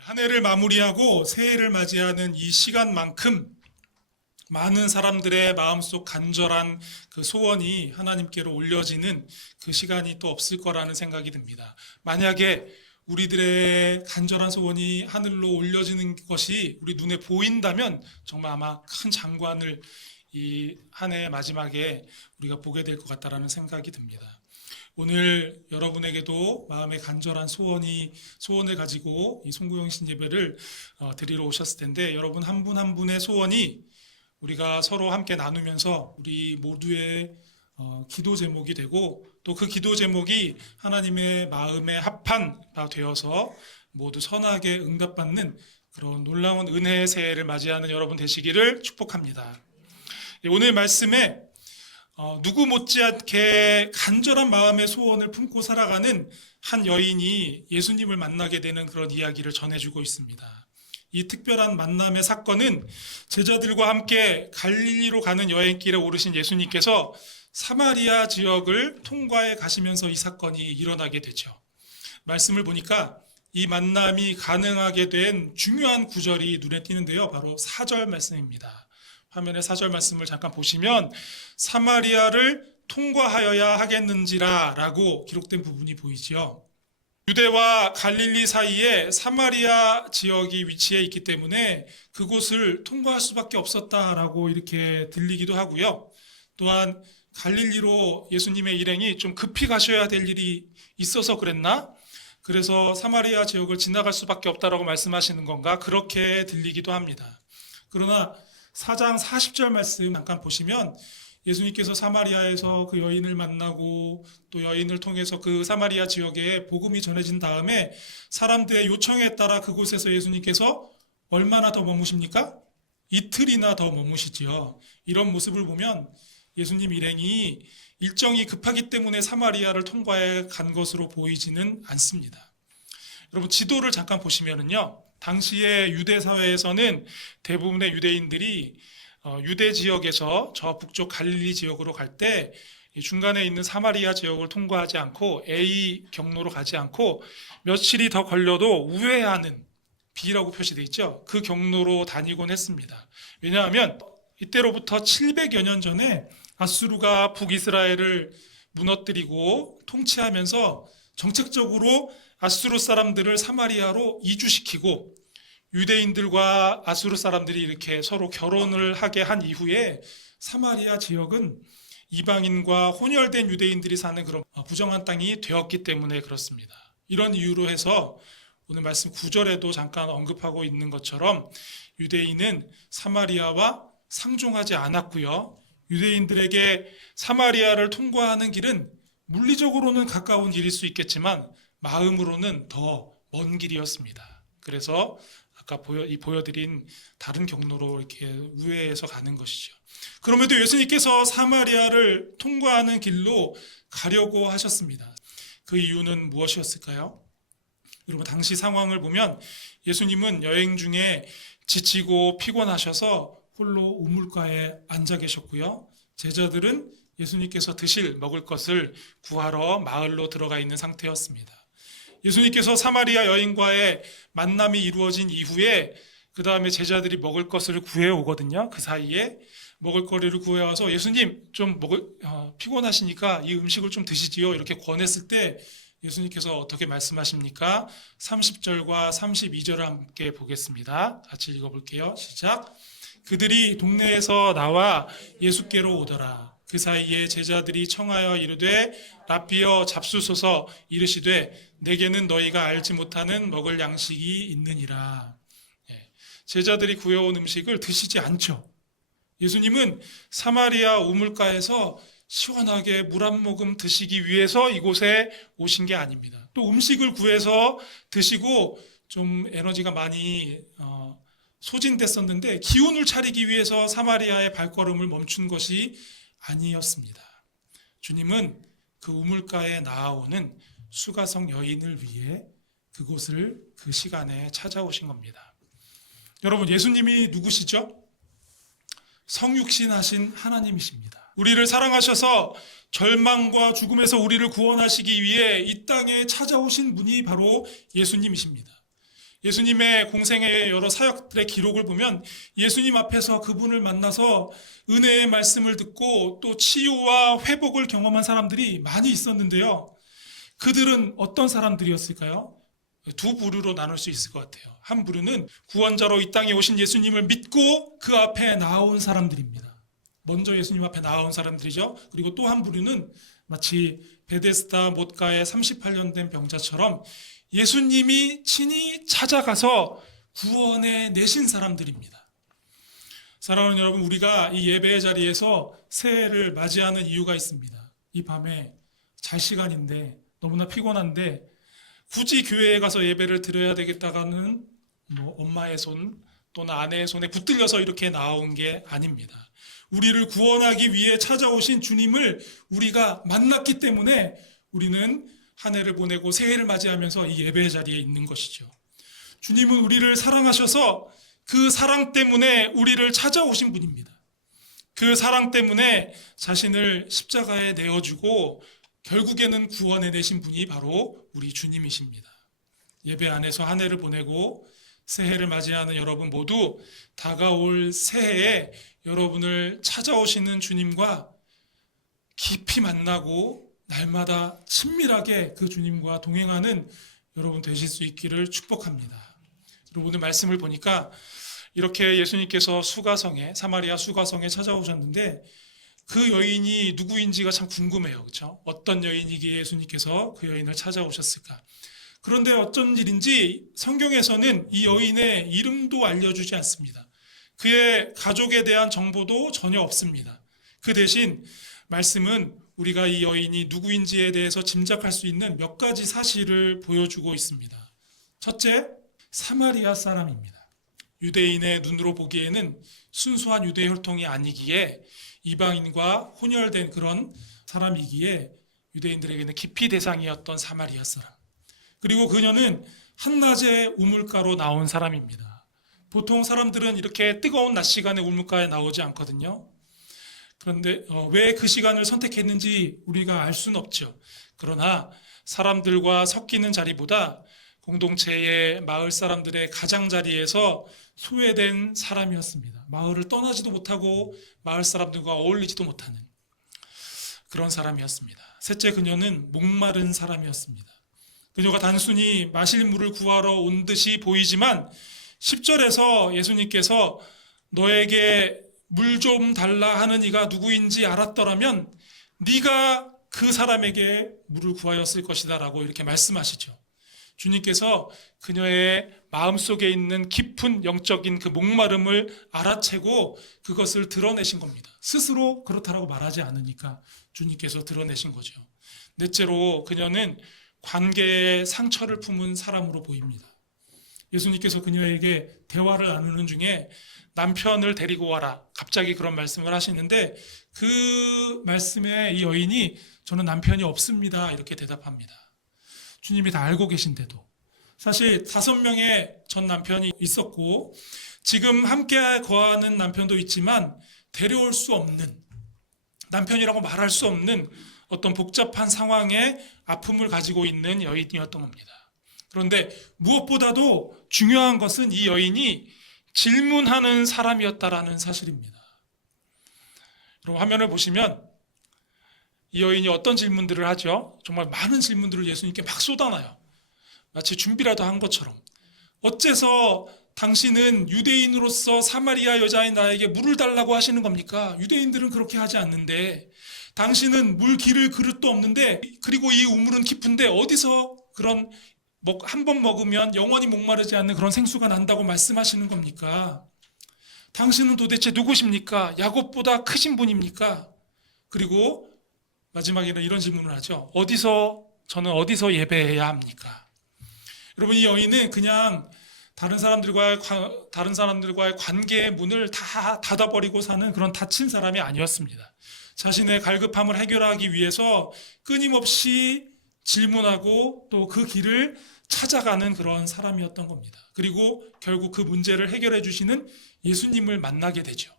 한 해를 마무리하고 새해를 맞이하는 이 시간만큼 많은 사람들의 마음속 간절한 그 소원이 하나님께로 올려지는 그 시간이 또 없을 거라는 생각이 듭니다. 만약에 우리들의 간절한 소원이 하늘로 올려지는 것이 우리 눈에 보인다면 정말 아마 큰 장관을 이 한 해의 마지막에 우리가 보게 될 것 같다라는 생각이 듭니다. 오늘 여러분에게도 마음의 간절한 소원을 가지고 이 송구영신 예배를 드리러 오셨을 텐데, 여러분 한 분 한 분의 소원이 우리가 서로 함께 나누면서 우리 모두의 기도 제목이 되고, 또 그 기도 제목이 하나님의 마음에 합한 바 되어서 모두 선하게 응답받는 그런 놀라운 은혜의 새해를 맞이하는 여러분 되시기를 축복합니다. 오늘 말씀에 누구 못지않게 간절한 마음의 소원을 품고 살아가는 한 여인이 예수님을 만나게 되는 그런 이야기를 전해주고 있습니다. 이 특별한 만남의 사건은 제자들과 함께 갈릴리로 가는 여행길에 오르신 예수님께서 사마리아 지역을 통과해 가시면서 이 사건이 일어나게 되죠. 말씀을 보니까 이 만남이 가능하게 된 중요한 구절이 눈에 띄는데요. 바로 4절 말씀입니다. 화면에 4절 말씀을 잠깐 보시면 사마리아를 통과하여야 하겠는지라 라고 기록된 부분이 보이지요. 유대와 갈릴리 사이에 사마리아 지역이 위치해 있기 때문에 그곳을 통과할 수밖에 없었다라고 이렇게 들리기도 하고요. 또한 갈릴리로 예수님의 일행이 좀 급히 가셔야 될 일이 있어서 그랬나? 그래서 사마리아 지역을 지나갈 수밖에 없다라고 말씀하시는 건가? 그렇게 들리기도 합니다. 그러나 4장 40절 말씀 잠깐 보시면 예수님께서 사마리아에서 그 여인을 만나고 또 여인을 통해서 그 사마리아 지역에 복음이 전해진 다음에 사람들의 요청에 따라 그곳에서 예수님께서 얼마나 더 머무십니까? 이틀이나 더 머무시지요. 이런 모습을 보면 예수님 일행이 일정이 급하기 때문에 사마리아를 통과해 간 것으로 보이지는 않습니다. 여러분 지도를 잠깐 보시면은요. 당시의 유대 사회에서는 대부분의 유대인들이 유대 지역에서 저 북쪽 갈릴리 지역으로 갈 때 중간에 있는 사마리아 지역을 통과하지 않고 A 경로로 가지 않고 며칠이 더 걸려도 우회하는 B라고 표시되어 있죠. 그 경로로 다니곤 했습니다. 왜냐하면 이때로부터 700여 년 전에 아수르가 북이스라엘을 무너뜨리고 통치하면서 정책적으로 아수르 사람들을 사마리아로 이주시키고 유대인들과 아수르 사람들이 이렇게 서로 결혼을 하게 한 이후에 사마리아 지역은 이방인과 혼혈된 유대인들이 사는 그런 부정한 땅이 되었기 때문에 그렇습니다. 이런 이유로 해서 오늘 말씀 9절에도 잠깐 언급하고 있는 것처럼 유대인은 사마리아와 상종하지 않았고요. 유대인들에게 사마리아를 통과하는 길은 물리적으로는 가까운 길일 수 있겠지만 마음으로는 더 먼 길이었습니다. 그래서 아까 보여드린 다른 경로로 이렇게 우회해서 가는 것이죠. 그럼에도 예수님께서 사마리아를 통과하는 길로 가려고 하셨습니다. 그 이유는 무엇이었을까요? 여러분 당시 상황을 보면 예수님은 여행 중에 지치고 피곤하셔서 홀로 우물가에 앉아 계셨고요. 제자들은 예수님께서 먹을 것을 구하러 마을로 들어가 있는 상태였습니다. 예수님께서 사마리아 여인과의 만남이 이루어진 이후에 그 다음에 제자들이 먹을 것을 구해오거든요. 그 사이에 먹을 거리를 구해와서 예수님 좀 피곤하시니까 이 음식을 좀 드시지요. 이렇게 권했을 때 예수님께서 어떻게 말씀하십니까? 30절과 32절을 함께 보겠습니다. 같이 읽어볼게요. 시작. 그들이 동네에서 나와 예수께로 오더라. 그 사이에 제자들이 청하여 이르되 라삐여 잡수소서. 이르시되 내게는 너희가 알지 못하는 먹을 양식이 있느니라. 제자들이 구해온 음식을 드시지 않죠. 예수님은 사마리아 우물가에서 시원하게 물 한 모금 드시기 위해서 이곳에 오신 게 아닙니다. 또 음식을 구해서 드시고 좀 에너지가 많이 소진됐었는데 기운을 차리기 위해서 사마리아의 발걸음을 멈춘 것이 아니었습니다. 주님은 그 우물가에 나아오는 수가성 여인을 위해 그곳을 그 시간에 찾아오신 겁니다. 여러분 예수님이 누구시죠? 성육신하신 하나님이십니다. 우리를 사랑하셔서 절망과 죽음에서 우리를 구원하시기 위해 이 땅에 찾아오신 분이 바로 예수님이십니다. 예수님의 공생의 여러 사역들의 기록을 보면 예수님 앞에서 그분을 만나서 은혜의 말씀을 듣고 또 치유와 회복을 경험한 사람들이 많이 있었는데요. 그들은 어떤 사람들이었을까요? 두 부류로 나눌 수 있을 것 같아요. 한 부류는 구원자로 이 땅에 오신 예수님을 믿고 그 앞에 나온 사람들입니다. 먼저 예수님 앞에 나온 사람들이죠. 그리고 또 한 부류는 마치 베데스다 못가의 38년 된 병자처럼 예수님이 친히 찾아가서 구원해 내신 사람들입니다. 사랑하는 여러분, 우리가 이 예배의 자리에서 새해를 맞이하는 이유가 있습니다. 이 밤에 잘 시간인데 너무나 피곤한데 굳이 교회에 가서 예배를 드려야 되겠다가는 엄마의 손 또는 아내의 손에 붙들려서 이렇게 나온 게 아닙니다. 우리를 구원하기 위해 찾아오신 주님을 우리가 만났기 때문에 우리는 한 해를 보내고 새해를 맞이하면서 이 예배의 자리에 있는 것이죠. 주님은 우리를 사랑하셔서 그 사랑 때문에 우리를 찾아오신 분입니다. 그 사랑 때문에 자신을 십자가에 내어주고 결국에는 구원해 내신 분이 바로 우리 주님이십니다. 예배 안에서 한 해를 보내고 새해를 맞이하는 여러분 모두 다가올 새해에 여러분을 찾아오시는 주님과 깊이 만나고 날마다 친밀하게 그 주님과 동행하는 여러분 되실 수 있기를 축복합니다. 오늘 말씀을 보니까 이렇게 예수님께서 수가성에, 사마리아 수가성에 찾아오셨는데 그 여인이 누구인지가 참 궁금해요. 그렇죠? 어떤 여인이기에 예수님께서 그 여인을 찾아오셨을까? 그런데 어쩐 일인지 성경에서는 이 여인의 이름도 알려주지 않습니다. 그의 가족에 대한 정보도 전혀 없습니다. 그 대신 말씀은 우리가 이 여인이 누구인지에 대해서 짐작할 수 있는 몇 가지 사실을 보여주고 있습니다. 첫째, 사마리아 사람입니다. 유대인의 눈으로 보기에는 순수한 유대 혈통이 아니기에 이방인과 혼혈된 그런 사람이기에 유대인들에게는 기피 대상이었던 사마리아 사람. 그리고 그녀는 한낮에 우물가로 나온 사람입니다. 보통 사람들은 이렇게 뜨거운 낮 시간에 우물가에 나오지 않거든요. 그런데 왜 그 시간을 선택했는지 우리가 알 수는 없죠. 그러나 사람들과 섞이는 자리보다 공동체의 마을 사람들의 가장자리에서 소외된 사람이었습니다. 마을을 떠나지도 못하고 마을 사람들과 어울리지도 못하는 그런 사람이었습니다. 셋째, 그녀는 목마른 사람이었습니다. 그녀가 단순히 마실 물을 구하러 온 듯이 보이지만 10절에서 예수님께서 너에게 물 좀 달라 하는 이가 누구인지 알았더라면 네가 그 사람에게 물을 구하였을 것이다 라고 이렇게 말씀하시죠. 주님께서 그녀의 마음속에 있는 깊은 영적인 그 목마름을 알아채고 그것을 드러내신 겁니다. 스스로 그렇다라고 말하지 않으니까 주님께서 드러내신 거죠. 넷째로 그녀는 관계의 상처를 품은 사람으로 보입니다. 예수님께서 그녀에게 대화를 나누는 중에 남편을 데리고 와라 갑자기 그런 말씀을 하시는데 그 말씀에 이 여인이 저는 남편이 없습니다 이렇게 대답합니다. 주님이 다 알고 계신데도 사실 5명의 전 남편이 있었고 지금 함께 거하는 남편도 있지만 데려올 수 없는 남편이라고 말할 수 없는 어떤 복잡한 상황에 아픔을 가지고 있는 여인이었던 겁니다. 그런데 무엇보다도 중요한 것은 이 여인이 질문하는 사람이었다라는 사실입니다. 여러분 화면을 보시면 이 여인이 어떤 질문들을 하죠? 정말 많은 질문들을 예수님께 막 쏟아놔요. 마치 준비라도 한 것처럼. 어째서 당신은 유대인으로서 사마리아 여자인 나에게 물을 달라고 하시는 겁니까? 유대인들은 그렇게 하지 않는데 당신은 물 기를 그릇도 없는데 그리고 이 우물은 깊은데 어디서 그런 한 번 먹으면 영원히 목마르지 않는 그런 생수가 난다고 말씀하시는 겁니까? 당신은 도대체 누구십니까? 야곱보다 크신 분입니까? 그리고 마지막에는 이런 질문을 하죠. 저는 어디서 예배해야 합니까? 여러분 이 여인은 그냥 다른 사람들과의 관계의 문을 다 닫아버리고 사는 그런 닫힌 사람이 아니었습니다. 자신의 갈급함을 해결하기 위해서 끊임없이 질문하고 또 그 길을 찾아가는 그런 사람이었던 겁니다. 그리고 결국 그 문제를 해결해 주시는 예수님을 만나게 되죠.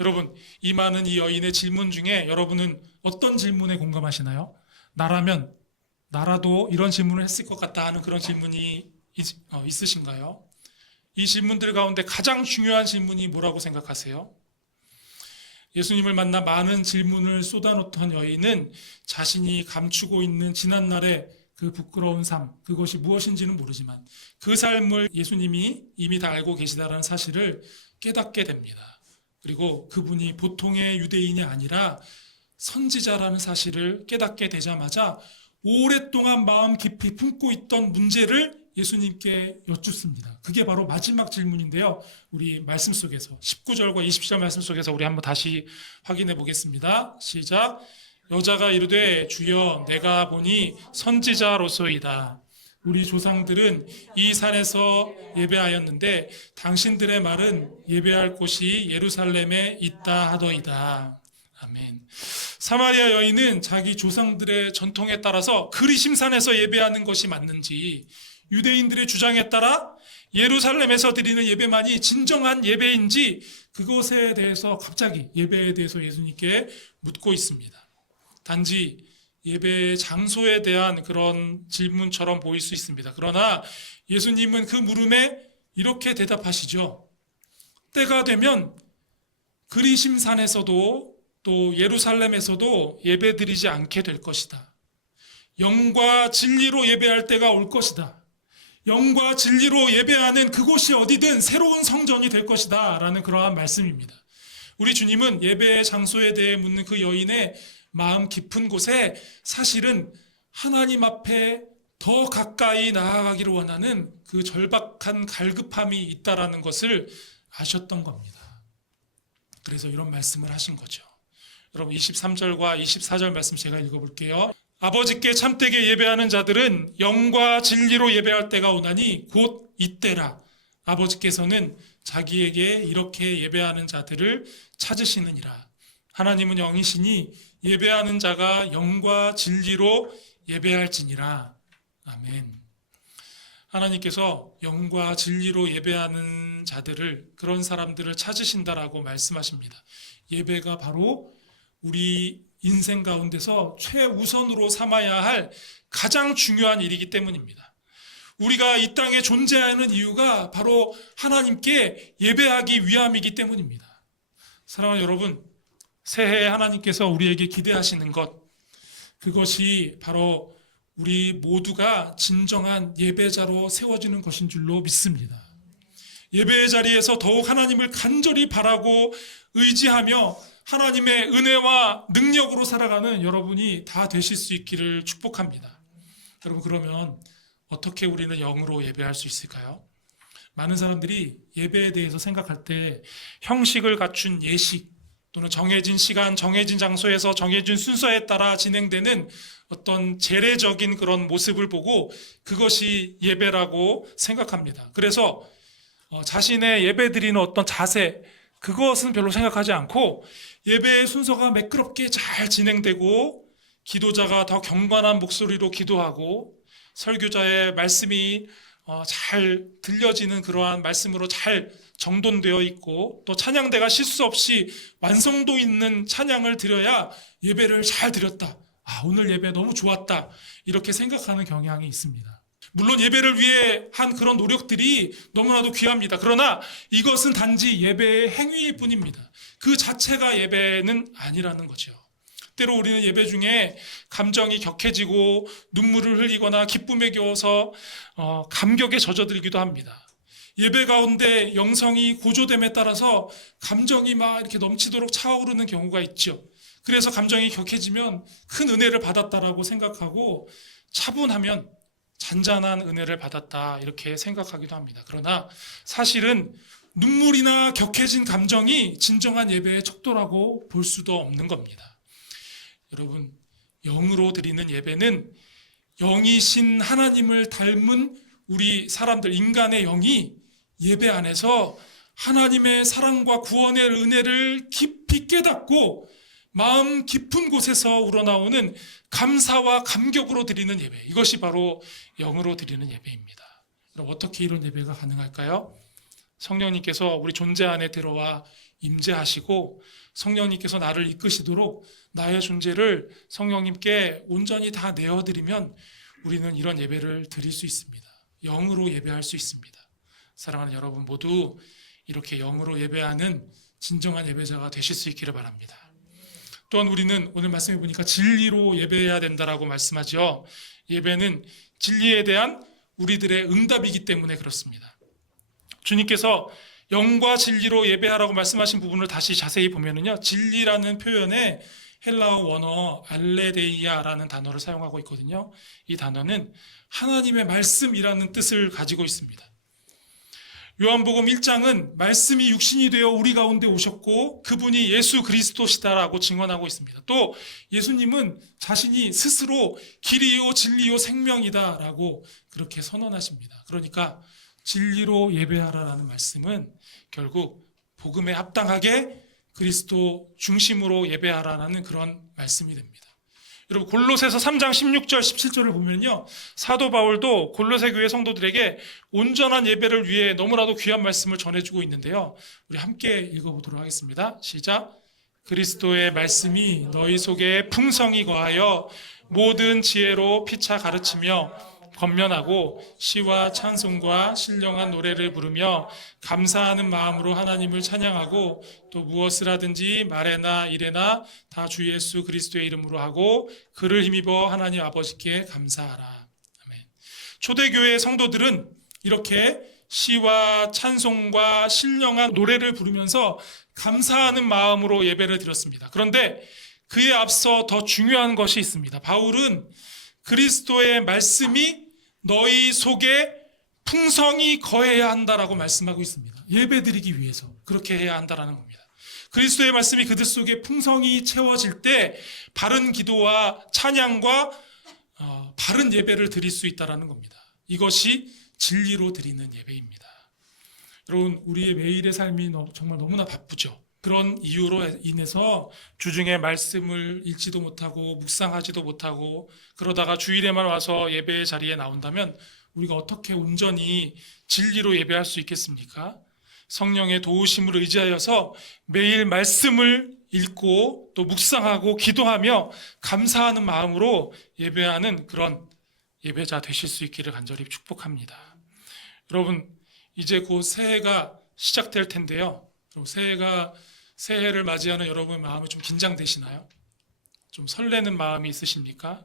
여러분, 이 많은 이 여인의 질문 중에 여러분은 어떤 질문에 공감하시나요? 나라도 이런 질문을 했을 것 같다 하는 그런 질문이 있으신가요? 이 질문들 가운데 가장 중요한 질문이 뭐라고 생각하세요? 예수님을 만나 많은 질문을 쏟아놓던 여인은 자신이 감추고 있는 지난날의 그 부끄러운 삶, 그것이 무엇인지는 모르지만 그 삶을 예수님이 이미 다 알고 계시다라는 사실을 깨닫게 됩니다. 그리고 그분이 보통의 유대인이 아니라 선지자라는 사실을 깨닫게 되자마자 오랫동안 마음 깊이 품고 있던 문제를 예수님께 여쭙습니다. 그게 바로 마지막 질문인데요. 우리 말씀 속에서 19절과 20절 말씀 속에서 우리 한번 다시 확인해 보겠습니다. 시작. 여자가 이르되 주여 내가 보니 선지자로소이다. 우리 조상들은 이 산에서 예배하였는데 당신들의 말은 예배할 곳이 예루살렘에 있다 하더이다. 아멘. 사마리아 여인은 자기 조상들의 전통에 따라서 그리심산에서 예배하는 것이 맞는지, 유대인들의 주장에 따라 예루살렘에서 드리는 예배만이 진정한 예배인지, 그것에 대해서 갑자기 예배에 대해서 예수님께 묻고 있습니다. 단지 예배의 장소에 대한 그런 질문처럼 보일 수 있습니다. 그러나 예수님은 그 물음에 이렇게 대답하시죠. 때가 되면 그리심산에서도 또 예루살렘에서도 예배드리지 않게 될 것이다. 영과 진리로 예배할 때가 올 것이다. 영과 진리로 예배하는 그곳이 어디든 새로운 성전이 될 것이다 라는 그러한 말씀입니다. 우리 주님은 예배의 장소에 대해 묻는 그 여인의 마음 깊은 곳에 사실은 하나님 앞에 더 가까이 나아가기를 원하는 그 절박한 갈급함이 있다라는 것을 아셨던 겁니다. 그래서 이런 말씀을 하신 거죠. 여러분 23절과 24절 말씀 제가 읽어볼게요. 아버지께 참되게 예배하는 자들은 영과 진리로 예배할 때가 오나니 곧 이때라. 아버지께서는 자기에게 이렇게 예배하는 자들을 찾으시느니라. 하나님은 영이시니 예배하는 자가 영과 진리로 예배할지니라. 아멘. 하나님께서 영과 진리로 예배하는 자들을, 그런 사람들을 찾으신다라고 말씀하십니다. 예배가 바로 우리 인생 가운데서 최우선으로 삼아야 할 가장 중요한 일이기 때문입니다. 우리가 이 땅에 존재하는 이유가 바로 하나님께 예배하기 위함이기 때문입니다. 사랑하는 여러분, 새해에 하나님께서 우리에게 기대하시는 것, 그것이 바로 우리 모두가 진정한 예배자로 세워지는 것인 줄로 믿습니다. 예배의 자리에서 더욱 하나님을 간절히 바라고 의지하며 하나님의 은혜와 능력으로 살아가는 여러분이 다 되실 수 있기를 축복합니다. 여러분, 그러면 어떻게 우리는 영으로 예배할 수 있을까요? 많은 사람들이 예배에 대해서 생각할 때 형식을 갖춘 예식, 또는 정해진 시간, 정해진 장소에서 정해진 순서에 따라 진행되는 어떤 재래적인 그런 모습을 보고 그것이 예배라고 생각합니다. 그래서 자신의 예배 드리는 어떤 자세, 그것은 별로 생각하지 않고 예배의 순서가 매끄럽게 잘 진행되고 기도자가 더 경건한 목소리로 기도하고 설교자의 말씀이 잘 들려지는 그러한 말씀으로 잘 정돈되어 있고 또 찬양대가 실수 없이 완성도 있는 찬양을 드려야 예배를 잘 드렸다. 오늘 예배 너무 좋았다. 이렇게 생각하는 경향이 있습니다. 물론 예배를 위해 한 그런 노력들이 너무나도 귀합니다. 그러나 이것은 단지 예배의 행위일 뿐입니다. 그 자체가 예배는 아니라는 거죠. 때로 우리는 예배 중에 감정이 격해지고 눈물을 흘리거나 기쁨에 겨워서 감격에 젖어들기도 합니다. 예배 가운데 영성이 고조됨에 따라서 감정이 막 이렇게 넘치도록 차오르는 경우가 있죠. 그래서 감정이 격해지면 큰 은혜를 받았다라고 생각하고 차분하면 잔잔한 은혜를 받았다 이렇게 생각하기도 합니다. 그러나 사실은 눈물이나 격해진 감정이 진정한 예배의 척도라고 볼 수도 없는 겁니다. 여러분, 영으로 드리는 예배는 영이신 하나님을 닮은 우리 사람들, 인간의 영이 예배 안에서 하나님의 사랑과 구원의 은혜를 깊이 깨닫고 마음 깊은 곳에서 우러나오는 감사와 감격으로 드리는 예배, 이것이 바로 영으로 드리는 예배입니다. 그럼 어떻게 이런 예배가 가능할까요? 성령님께서 우리 존재 안에 들어와 임재하시고 성령님께서 나를 이끄시도록 나의 존재를 성령님께 온전히 다 내어드리면 우리는 이런 예배를 드릴 수 있습니다. 영으로 예배할 수 있습니다. 사랑하는 여러분 모두 이렇게 영으로 예배하는 진정한 예배자가 되실 수 있기를 바랍니다. 또한 우리는 오늘 말씀해 보니까 진리로 예배해야 된다라고 말씀하죠. 예배는 진리에 대한 우리들의 응답이기 때문에 그렇습니다. 주님께서 영과 진리로 예배하라고 말씀하신 부분을 다시 자세히 보면은요, 진리라는 표현에 헬라어 원어 알레데이아라는 단어를 사용하고 있거든요. 이 단어는 하나님의 말씀이라는 뜻을 가지고 있습니다. 요한복음 1장은 말씀이 육신이 되어 우리 가운데 오셨고 그분이 예수 그리스도시다라고 증언하고 있습니다. 또 예수님은 자신이 스스로 길이요 진리요 생명이다라고 그렇게 선언하십니다. 그러니까 진리로 예배하라라는 말씀은 결국 복음에 합당하게 그리스도 중심으로 예배하라는 그런 말씀이 됩니다. 여러분 골로새서 3장 16절 17절을 보면요, 사도 바울도 골로새 교회 성도들에게 온전한 예배를 위해 너무나도 귀한 말씀을 전해주고 있는데요, 우리 함께 읽어보도록 하겠습니다. 시작. 그리스도의 말씀이 너희 속에 풍성히 거하여 모든 지혜로 피차 가르치며 권면하고 시와 찬송과 신령한 노래를 부르며 감사하는 마음으로 하나님을 찬양하고 또 무엇을 하든지 말에나 일에나 다 주 예수 그리스도의 이름으로 하고 그를 힘입어 하나님 아버지께 감사하라. 아멘. 초대교회 성도들은 이렇게 시와 찬송과 신령한 노래를 부르면서 감사하는 마음으로 예배를 드렸습니다. 그런데 그에 앞서 더 중요한 것이 있습니다. 바울은 그리스도의 말씀이 너희 속에 풍성히 거해야 한다라고 말씀하고 있습니다. 예배드리기 위해서 그렇게 해야 한다라는 겁니다. 그리스도의 말씀이 그들 속에 풍성히 채워질 때 바른 기도와 찬양과 바른 예배를 드릴 수 있다라는 겁니다. 이것이 진리로 드리는 예배입니다. 여러분, 우리의 매일의 삶이 정말 너무나 바쁘죠. 그런 이유로 인해서 주중에 말씀을 읽지도 못하고 묵상하지도 못하고 그러다가 주일에만 와서 예배의 자리에 나온다면 우리가 어떻게 온전히 진리로 예배할 수 있겠습니까? 성령의 도우심을 의지하여서 매일 말씀을 읽고 또 묵상하고 기도하며 감사하는 마음으로 예배하는 그런 예배자 되실 수 있기를 간절히 축복합니다. 여러분, 이제 곧 새해가 시작될 텐데요. 새해를 맞이하는 여러분의 마음이 좀 긴장되시나요? 좀 설레는 마음이 있으십니까?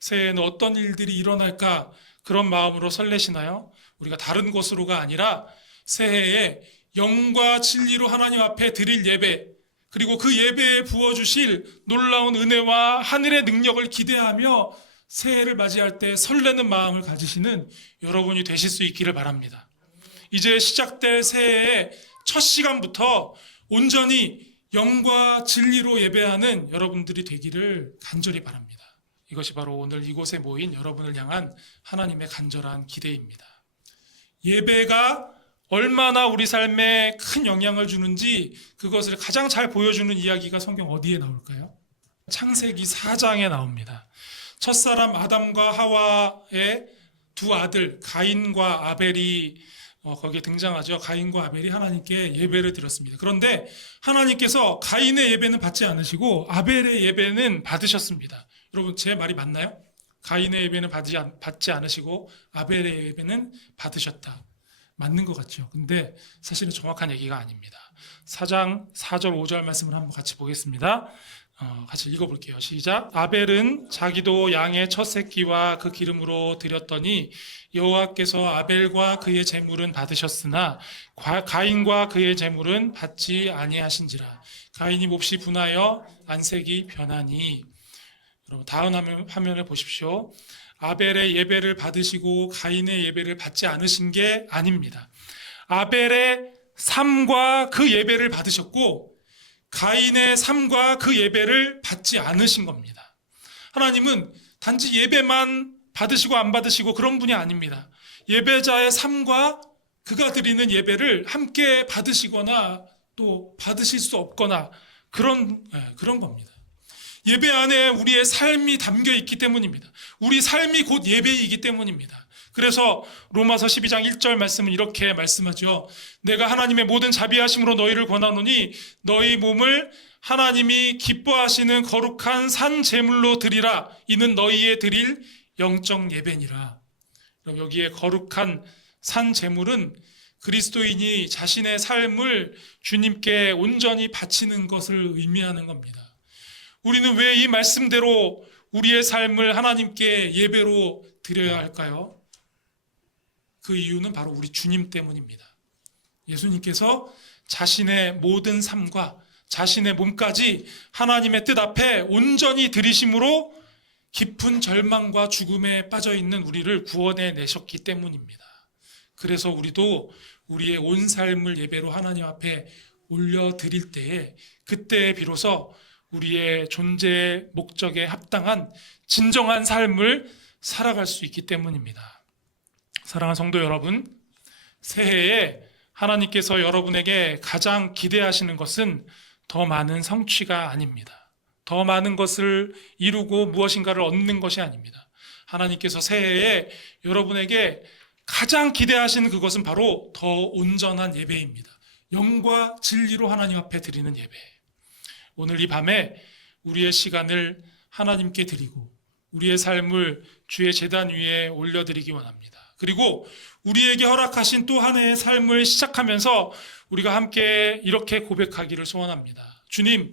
새해에는 어떤 일들이 일어날까 그런 마음으로 설레시나요? 우리가 다른 곳으로가 아니라 새해에 영과 진리로 하나님 앞에 드릴 예배, 그리고 그 예배에 부어주실 놀라운 은혜와 하늘의 능력을 기대하며 새해를 맞이할 때 설레는 마음을 가지시는 여러분이 되실 수 있기를 바랍니다. 이제 시작될 새해의 첫 시간부터 온전히 영과 진리로 예배하는 여러분들이 되기를 간절히 바랍니다. 이것이 바로 오늘 이곳에 모인 여러분을 향한 하나님의 간절한 기대입니다. 예배가 얼마나 우리 삶에 큰 영향을 주는지 그것을 가장 잘 보여주는 이야기가 성경 어디에 나올까요? 창세기 4장에 나옵니다. 첫사람 아담과 하와의 두 아들 가인과 아벨이 거기에 등장하죠. 가인과 아벨이 하나님께 예배를 드렸습니다. 그런데 하나님께서 가인의 예배는 받지 않으시고 아벨의 예배는 받으셨습니다. 여러분, 제 말이 맞나요? 가인의 예배는 받지 않으시고 아벨의 예배는 받으셨다. 맞는 것 같죠. 근데 사실은 정확한 얘기가 아닙니다. 4장 4절 5절 말씀을 한번 같이 보겠습니다. 같이 읽어볼게요. 시작. 아벨은 자기도 양의 첫 새끼와 그 기름으로 드렸더니 여호와께서 아벨과 그의 제물은 받으셨으나 가인과 그의 제물은 받지 아니하신지라. 가인이 몹시 분하여 안색이 변하니. 여러분, 다음 화면을 보십시오. 아벨의 예배를 받으시고 가인의 예배를 받지 않으신 게 아닙니다. 아벨의 삶과 그 예배를 받으셨고 가인의 삶과 그 예배를 받지 않으신 겁니다. 하나님은 단지 예배만 받으시고 안 받으시고 그런 분이 아닙니다. 예배자의 삶과 그가 드리는 예배를 함께 받으시거나 또 받으실 수 없거나 그런 겁니다. 예배 안에 우리의 삶이 담겨 있기 때문입니다. 우리 삶이 곧 예배이기 때문입니다. 그래서 로마서 12장 1절 말씀은 이렇게 말씀하죠. 내가 하나님의 모든 자비하심으로 너희를 권하노니 너희 몸을 하나님이 기뻐하시는 거룩한 산 제물로 드리라. 이는 너희의 드릴 영적 예배니라. 그럼 여기에 거룩한 산 제물은 그리스도인이 자신의 삶을 주님께 온전히 바치는 것을 의미하는 겁니다. 우리는 왜 이 말씀대로 우리의 삶을 하나님께 예배로 드려야 할까요? 그 이유는 바로 우리 주님 때문입니다. 예수님께서 자신의 모든 삶과 자신의 몸까지 하나님의 뜻 앞에 온전히 드리심으로 깊은 절망과 죽음에 빠져 있는 우리를 구원해 내셨기 때문입니다. 그래서 우리도 우리의 온 삶을 예배로 하나님 앞에 올려드릴 때에 그때 비로소 우리의 존재의 목적에 합당한 진정한 삶을 살아갈 수 있기 때문입니다. 사랑하는 성도 여러분, 새해에 하나님께서 여러분에게 가장 기대하시는 것은 더 많은 성취가 아닙니다. 더 많은 것을 이루고 무엇인가를 얻는 것이 아닙니다. 하나님께서 새해에 여러분에게 가장 기대하시는 그것은 바로 더 온전한 예배입니다. 영과 진리로 하나님 앞에 드리는 예배. 오늘 이 밤에 우리의 시간을 하나님께 드리고 우리의 삶을 주의 제단 위에 올려드리기 원합니다. 그리고 우리에게 허락하신 또 한 해의 삶을 시작하면서 우리가 함께 이렇게 고백하기를 소원합니다. 주님,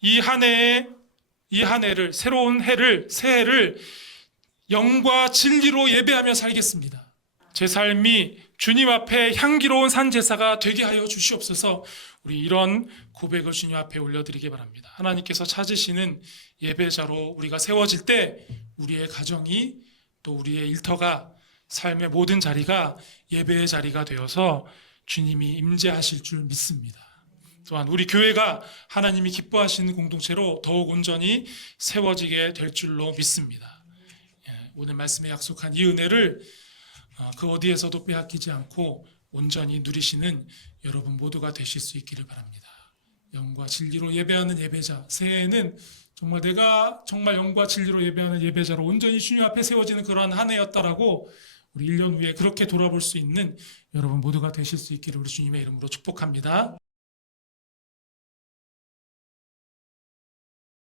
이 한 해를, 새로운 해를, 새해를 영과 진리로 예배하며 살겠습니다. 제 삶이 주님 앞에 향기로운 산제사가 되게 하여 주시옵소서. 우리 이런 고백을 주님 앞에 올려드리기 바랍니다. 하나님께서 찾으시는 예배자로 우리가 세워질 때 우리의 가정이 또 우리의 일터가 삶의 모든 자리가 예배의 자리가 되어서 주님이 임재하실 줄 믿습니다. 또한 우리 교회가 하나님이 기뻐하시는 공동체로 더욱 온전히 세워지게 될 줄로 믿습니다. 오늘 말씀에 약속한 이 은혜를 그 어디에서도 빼앗기지 않고 온전히 누리시는 여러분 모두가 되실 수 있기를 바랍니다. 영과 진리로 예배하는 예배자, 새해에는 정말 내가 정말 영과 진리로 예배하는 예배자로 온전히 주님 앞에 세워지는 그러한 한 해였다라고 우리 1년 후에 그렇게 돌아볼 수 있는 여러분 모두가 되실 수 있기를 우리 주님의 이름으로 축복합니다.